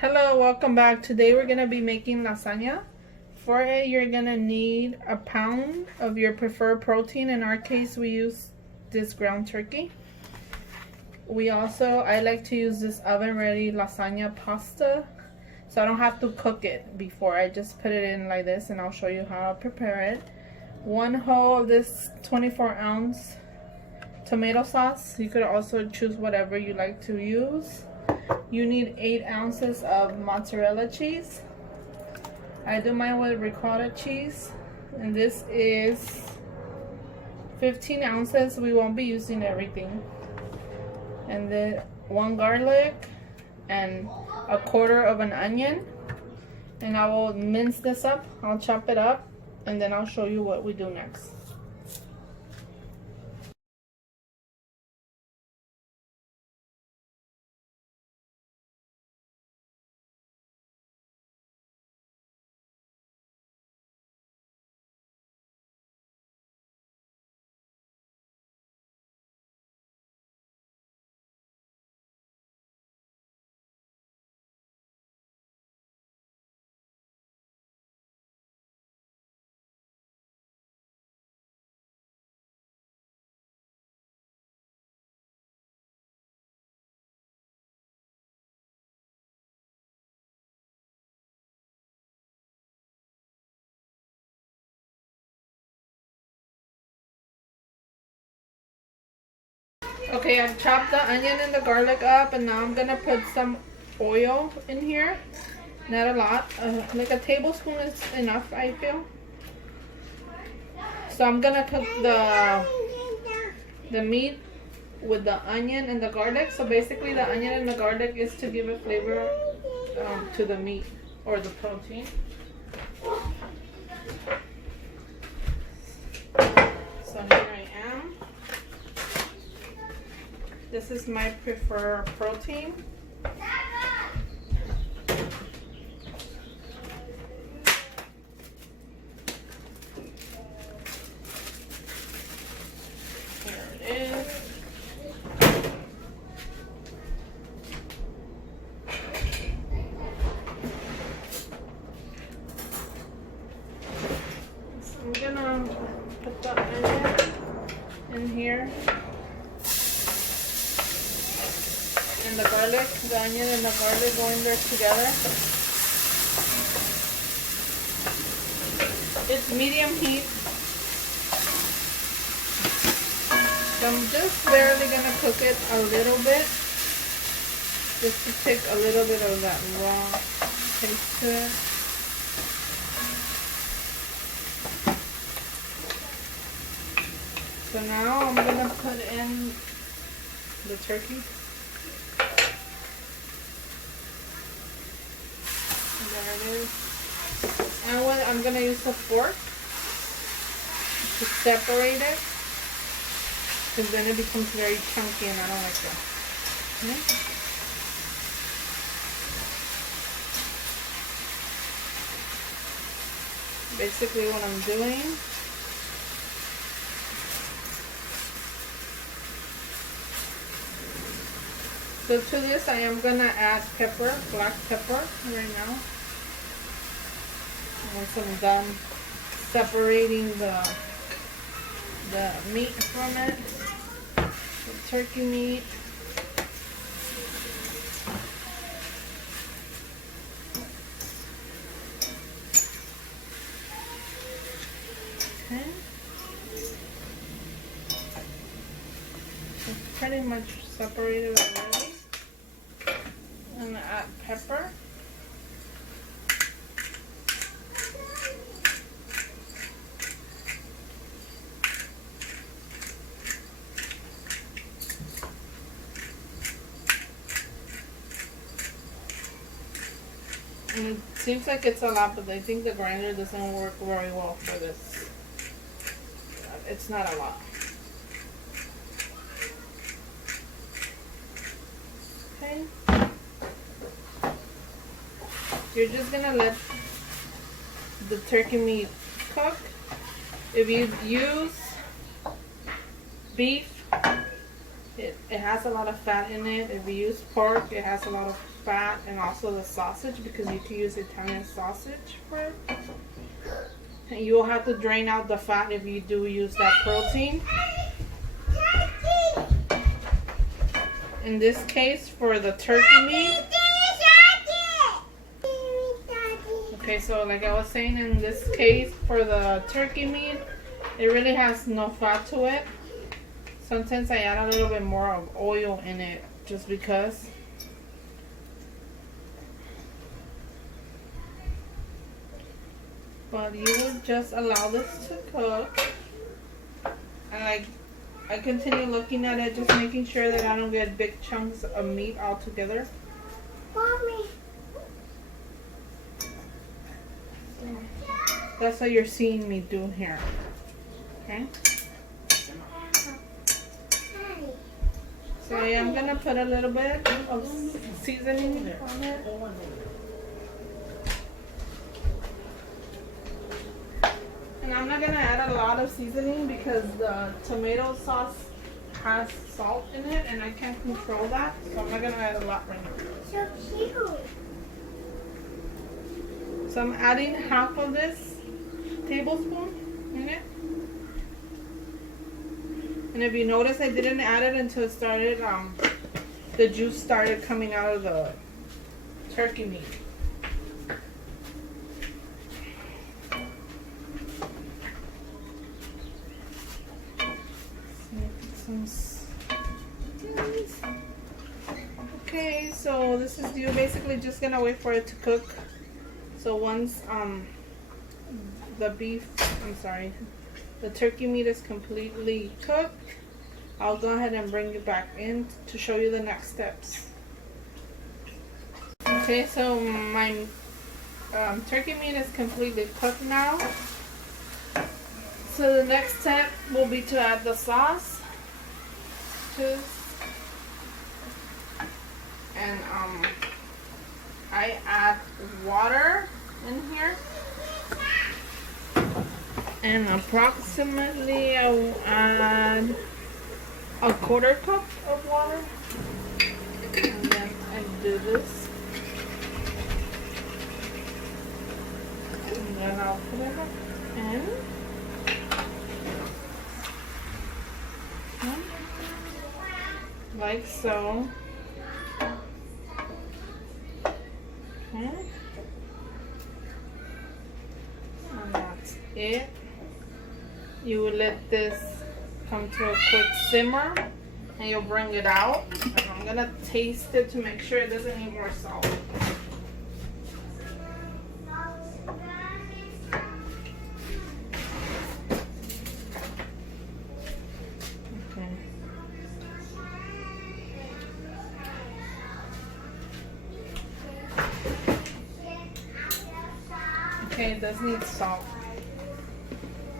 Hello, welcome back. Today we're going to be making lasagna. For it, you're going to need a pound of your preferred protein. In our case, we use this ground turkey. I like to use this oven-ready lasagna pasta, so I don't have to cook it before. I just put it in like this, and I'll show you how to prepare it. One whole of this 24-ounce tomato sauce. You could also choose whatever you like to use. You need 8 ounces of mozzarella cheese. I do mine with ricotta cheese, and this is 15 ounces. We won't be using everything. And then 1 garlic and a quarter of an onion. And I will mince this up. I'll chop it up, and then I'll show you what we do next. Okay, I've chopped the onion and the garlic up, and now I'm gonna put some oil in here. Not a lot, like a tablespoon is enough, I feel. So I'm gonna cook the meat with the onion and the garlic. So basically the onion and the garlic is to give a flavor to the meat or the protein. So here I am. This is my preferred protein. Here it is. So I'm gonna put the onion in here. And the garlic, the onion and the garlic go in there together. It's medium heat. So I'm just barely gonna cook it a little bit, just to take a little bit of that raw taste to it. So now I'm gonna put in the turkey. There it is. And I'm gonna use a fork to separate it, because then it becomes very chunky and I don't like that. Okay. Basically what I'm doing, so to this I am gonna add pepper, black pepper right now. Once I'm done separating the meat from it, the turkey meat. Okay. It's pretty much separated already. I'm gonna add pepper. And it seems like it's a lot, but I think the grinder doesn't work very well for this. It's not a lot. Okay. You're just gonna let the turkey meat cook. If you use beef, it has a lot of fat in it. If you use pork, it has a lot of fat and also the sausage, because you can use Italian sausage for it. And you will have to drain out the fat if you do use that protein. In this case, for the turkey meat. Okay, so like I was saying, in this case, for the turkey meat, it really has no fat to it. Sometimes I add a little bit more of oil in it, just because. But you would just allow this to cook. And I continue looking at it, just making sure that I don't get big chunks of meat all together. Mommy. So that's what you're seeing me do here. Okay? So yeah, I'm gonna put a little bit of seasoning on it. And I'm not gonna add a lot of seasoning because the tomato sauce has salt in it and I can't control that. So I'm not gonna add a lot right now. So cute. So I'm adding half of this tablespoon in it. And if you notice, I didn't add it until it started, the juice started coming out of the turkey meat. Okay, so this is, you're basically just gonna wait for it to cook. So once the turkey meat is completely cooked, I'll go ahead and bring it back in to show you the next steps. Okay, so my turkey meat is completely cooked now. So the next step will be to add the sauce. And I add water in here. And approximately I will add a 1/4 cup of water. And then I do this. And then I'll put it in. Like so. Okay. And that's it. You will let this come to a quick simmer and you'll bring it out. And I'm gonna taste it to make sure it doesn't need more salt. Okay. Okay, it does need salt.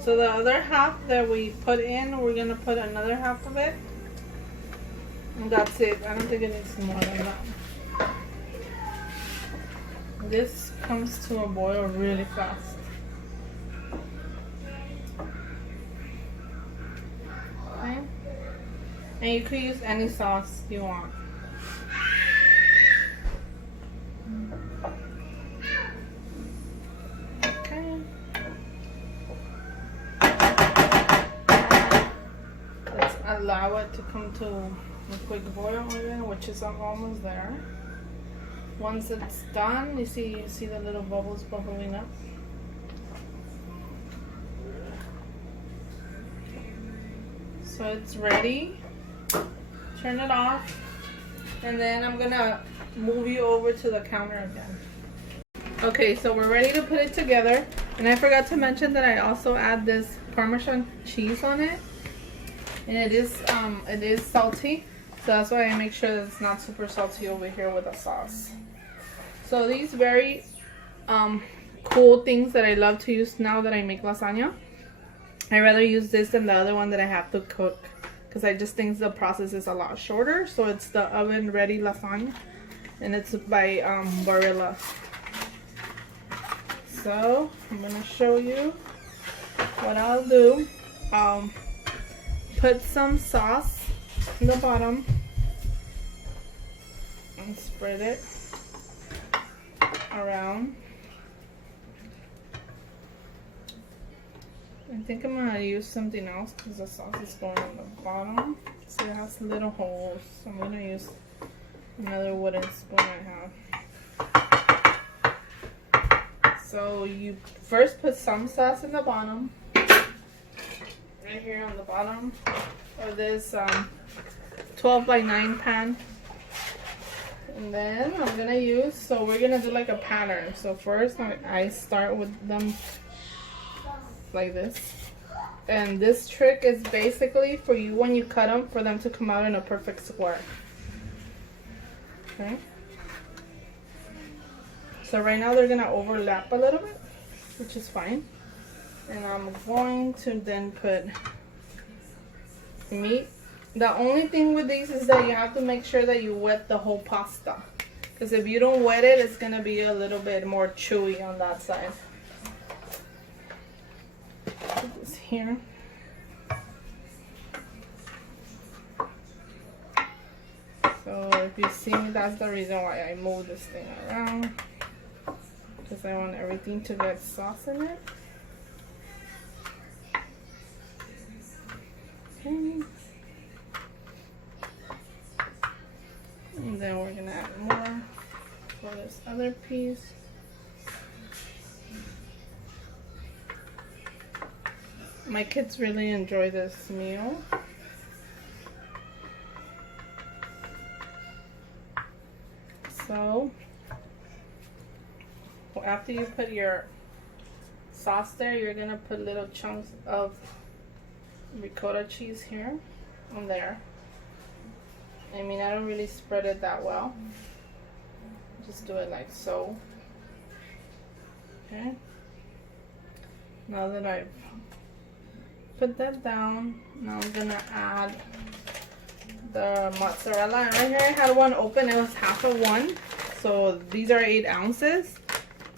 So the other half that we put in, we're gonna put another half of it. And that's it. I don't think it needs more than that. This comes to a boil really fast. Okay. And you could use any sauce you want. Okay. Let's allow it to come to a quick boil again, which is almost there. Once it's done, you see the little bubbles bubbling up. So it's ready. Turn it off, and then I'm gonna move you over to the counter again. Okay, so we're ready to put it together, and I forgot to mention that I also add this Parmesan cheese on it, and it is salty, so that's why I make sure that it's not super salty over here with the sauce. So these very cool things that I love to use now that I make lasagna. I rather use this than the other one that I have to cook, because I just think the process is a lot shorter. So it's the oven ready lasagna, and it's by Barilla. So I'm gonna show you what I'll do. I'll put some sauce in the bottom and spread it. around. I think I'm gonna use something else because the sauce is going on the bottom. So it has little holes. So I'm gonna use another wooden spoon I have. So you first put some sauce in the bottom. Right here on the bottom of this 12 by 9 pan. And then I'm gonna use, so we're gonna do like a pattern. So first I start with them like this, and this trick is basically for you when you cut them, for them to come out in a perfect square. Okay, so right now they're gonna overlap a little bit, which is fine, and I'm going to then put meat. The only thing with these is that you have to make sure that you wet the whole pasta, because if you don't wet it, it's gonna be a little bit more chewy on that side. Put this here. So if you see, that's the reason why I move this thing around, because I want everything to get sauce in it. Okay. And then we're gonna add more for this other piece. My kids really enjoy this meal. So, after you put your sauce there, you're gonna put little chunks of ricotta cheese here and there. I mean, I don't really spread it that well. Just do it like so. Okay. Now that I've put that down, now I'm gonna add the mozzarella. And right here I had one open, it was half of one. So these are 8 ounces.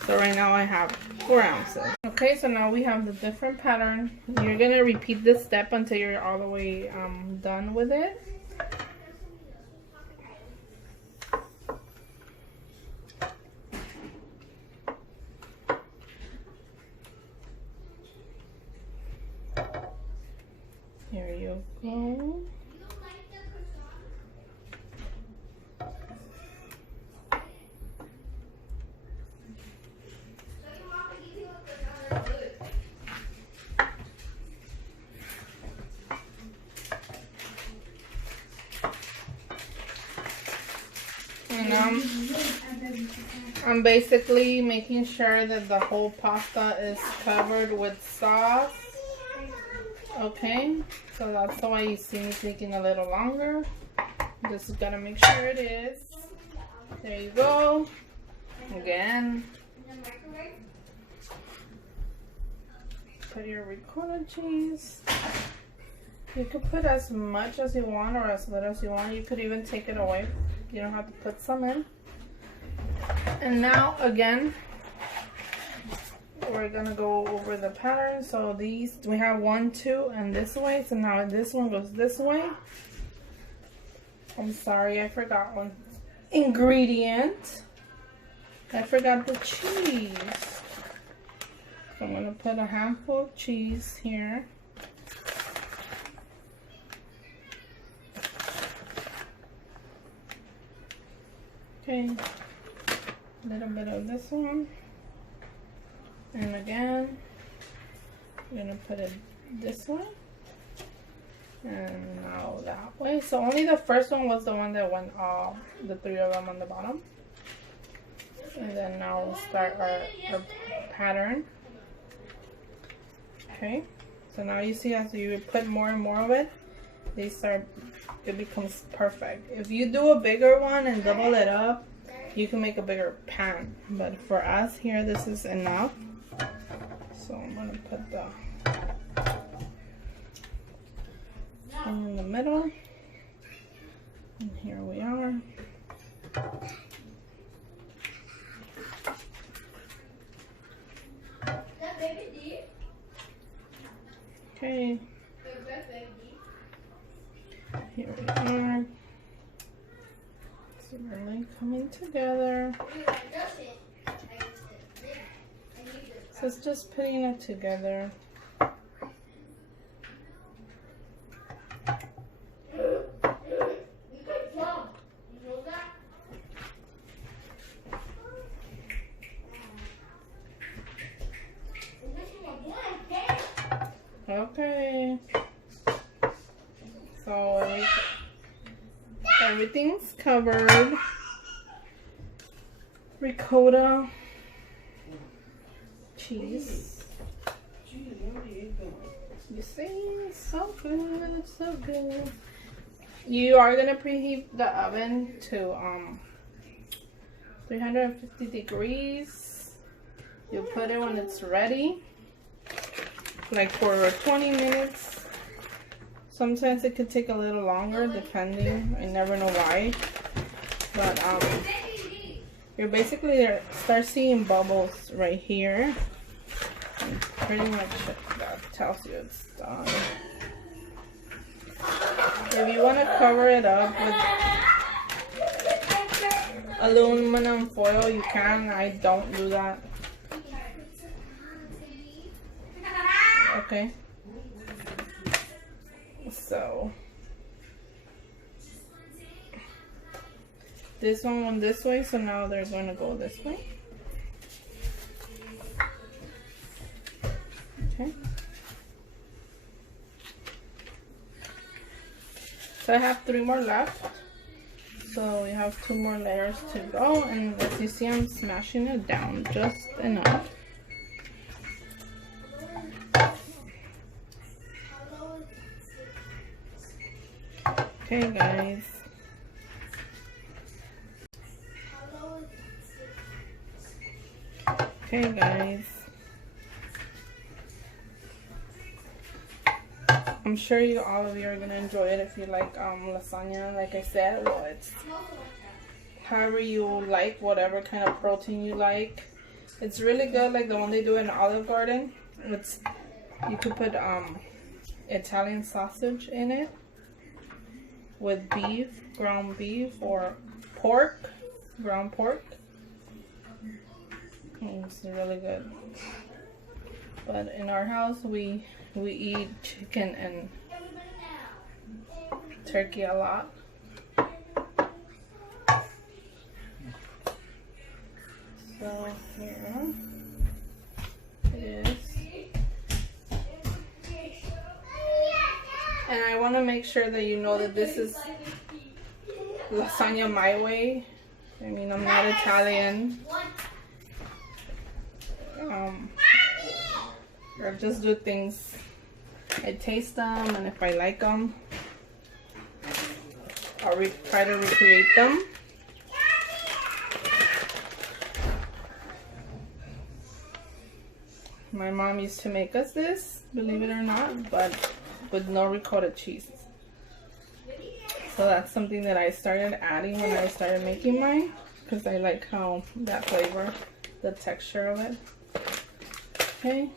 So right now I have 4 ounces. Okay, so now we have the different pattern. You're gonna repeat this step until you're all the way done with it. Here you go. And I'm basically making sure that the whole pasta is covered with sauce. Okay, so that's why you see me taking a little longer. Just gotta make sure it is. There you go. Again. Put your ricotta cheese. You could put as much as you want or as little as you want. You could even take it away. You don't have to put some in. And now again, we're gonna go over the pattern. So these, we have 1, 2, and this way. So now this one goes this way. I'm sorry, I forgot one ingredient. I forgot the cheese. So I'm gonna put a handful of cheese here. Okay, a little bit of this one. And again, I'm gonna put it this way. And now that way. So only the first one was the one that went all, the 3 of them on the bottom. And then now we'll start our pattern. Okay, so now you see as you put more and more of it, it becomes perfect. If you do a bigger one and double it up, you can make a bigger pan. But for us here, this is enough. So I'm gonna put the in the middle, and here we are. Okay, here we are. It's really coming together. So it's just putting it together. Okay. So everything's covered. Ricotta cheese. You see, so good, so good. You are gonna preheat the oven to 350 degrees. You put it when it's ready, like for 20 minutes. Sometimes it could take a little longer, depending. I never know why, but you're basically start seeing bubbles right here. And pretty much that tells you it's done. If you want to cover it up with aluminum foil, you can. I don't do that. Okay. So this one went this way, so now they're going to go this way. Okay. So I have 3 more left. So we have 2 more layers to go, and as you see, I'm smashing it down just enough. Okay, guys. Okay, guys. I'm sure all of you are gonna enjoy it if you like lasagna. Like I said, well, it's however you like, whatever kind of protein you like. It's really good, like the one they do in Olive Garden. It's, you could put Italian sausage in it with beef, ground beef, or pork, ground pork. It's really good. But in our house, we eat chicken and turkey a lot. So here it is. And I want to make sure that you know that this is lasagna my way. I mean, I'm not Italian. I just do things. I taste them, and if I like them, I'll try to recreate them. My mom used to make us this, believe it or not, but with no ricotta cheese. So that's something that I started adding when I started making mine, because I like how that flavor, the texture of it. Okay.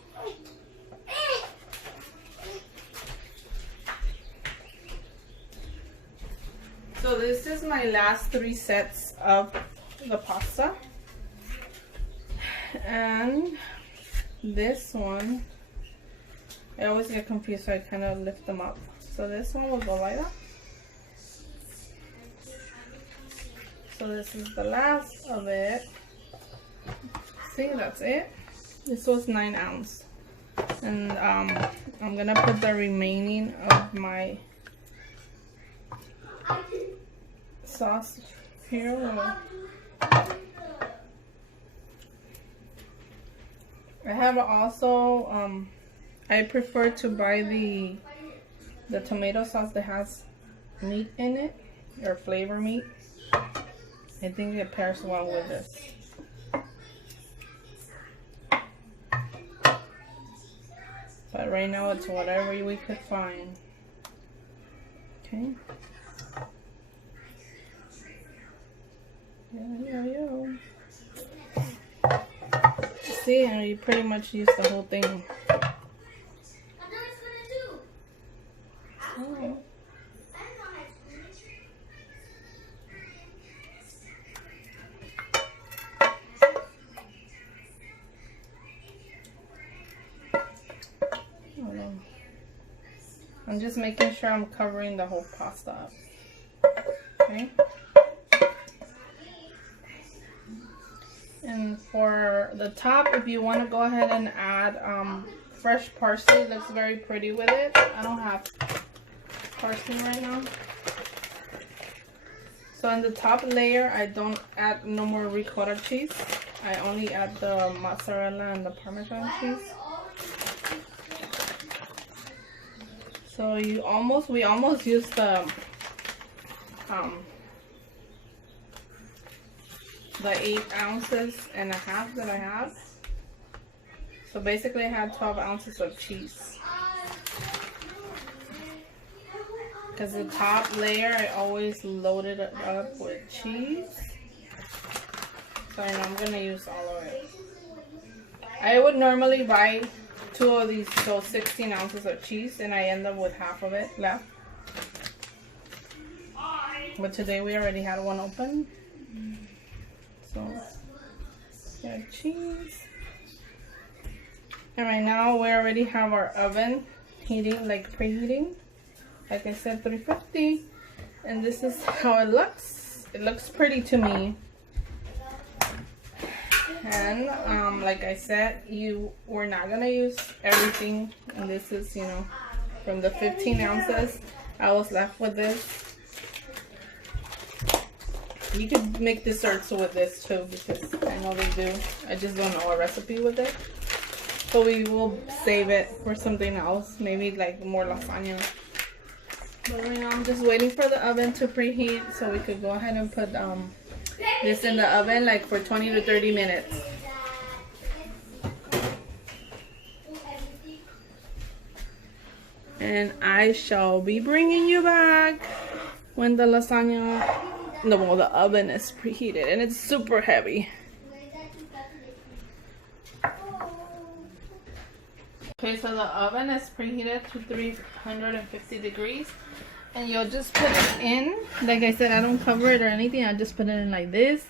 So this is my last 3 sets of the pasta. And this one, I always get confused, so I kind of lift them up. So this one will go like that. So this is the last of it. See, that's it. This was 9 ounce. And I'm gonna put the remaining of my sauce here. I have also I prefer to buy the tomato sauce that has meat in it, or flavor meat. I think it pairs well with this. But right now it's whatever we could find. Okay. Yo. See, you pretty much use the whole thing. Oh. I'm just making sure I'm covering the whole pasta up. Okay. And for the top, if you want to go ahead and add fresh parsley, it looks very pretty with it. I don't have parsley right now. So on the top layer, I don't add no more ricotta cheese. I only add the mozzarella and the Parmesan cheese. So we almost use the 8.5 ounces that I have. So basically I had 12 ounces of cheese. Because the top layer, I always loaded it up with cheese. So I know I'm going to use all of it. I would normally buy 2 of these, so 16 ounces of cheese, and I end up with half of it left. But today we already had one open. So, yeah, cheese. And right now we already have our oven heating, like preheating. Like I said, 350. And this is how it looks. It looks pretty to me. And like I said, we're not gonna use everything. And this is, you know, from the 15 ounces, I was left with this. You could make desserts with this too, because I know they do. I just don't know a recipe with it. So we will save it for something else, maybe like more lasagna. But right now I'm just waiting for the oven to preheat so we could go ahead and put this in the oven like for 20 to 30 minutes. And I shall be bringing you back when the lasagna, no, the oven is preheated and it's super heavy. Okay, so the oven is preheated to 350 degrees. And you'll just put it in. Like I said, I don't cover it or anything. I just put it in like this.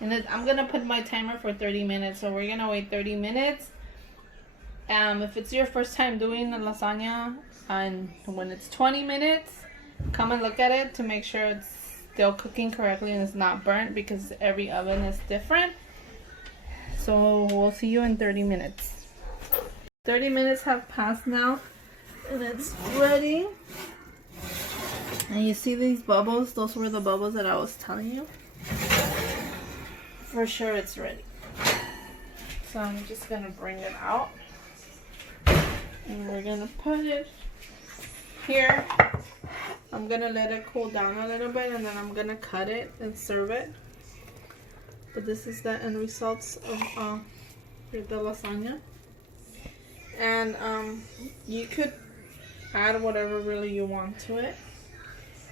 And then I'm going to put my timer for 30 minutes. So we're going to wait 30 minutes. If it's your first time doing the lasagna, and when it's 20 minutes, come and look at it to make sure it's still cooking correctly and it's not burnt, because every oven is different. So we'll see you in 30 minutes. 30 minutes have passed now, and it's ready. And you see these bubbles? Those were the bubbles that I was telling you. For sure it's ready. So I'm just gonna bring it out. And we're gonna put it here. I'm gonna let it cool down a little bit, and then I'm gonna cut it and serve it. But this is the end results of the lasagna. And you could add whatever really you want to it.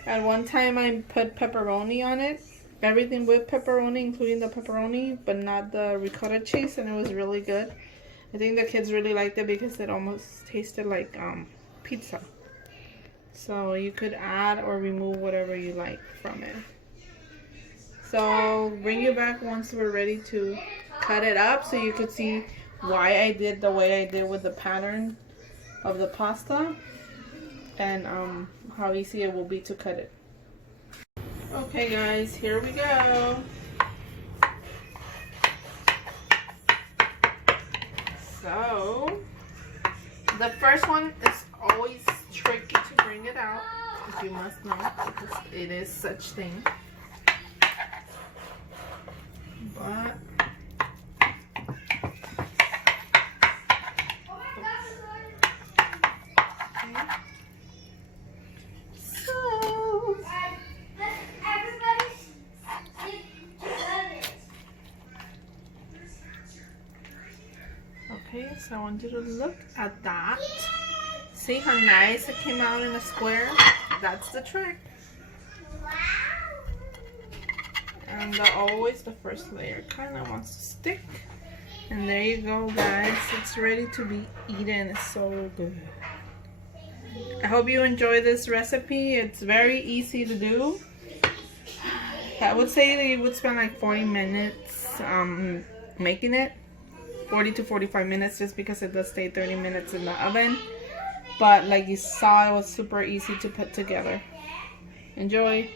At one time I put pepperoni on it. Everything with pepperoni, including the pepperoni, but not the ricotta cheese, and it was really good. I think the kids really liked it because it almost tasted like pizza. So you could add or remove whatever you like from it. So I'll bring you back once we're ready to cut it up so you could see why I did the way I did with the pattern of the pasta, and how easy it will be to cut it. Okay guys, here we go. So the first one is always tricky to bring it out, as you must know, because it is such thing. But okay, so I want you to look at that. See how nice it came out in a square? That's the trick. And always the first layer kind of wants to stick. And there you go guys, it's ready to be eaten. It's so good. I hope you enjoy this recipe. It's very easy to do. I would say that you would spend like 40 minutes making it. 40 to 45 minutes, just because it does stay 30 minutes in the oven. But like you saw, it was super easy to put together. Enjoy.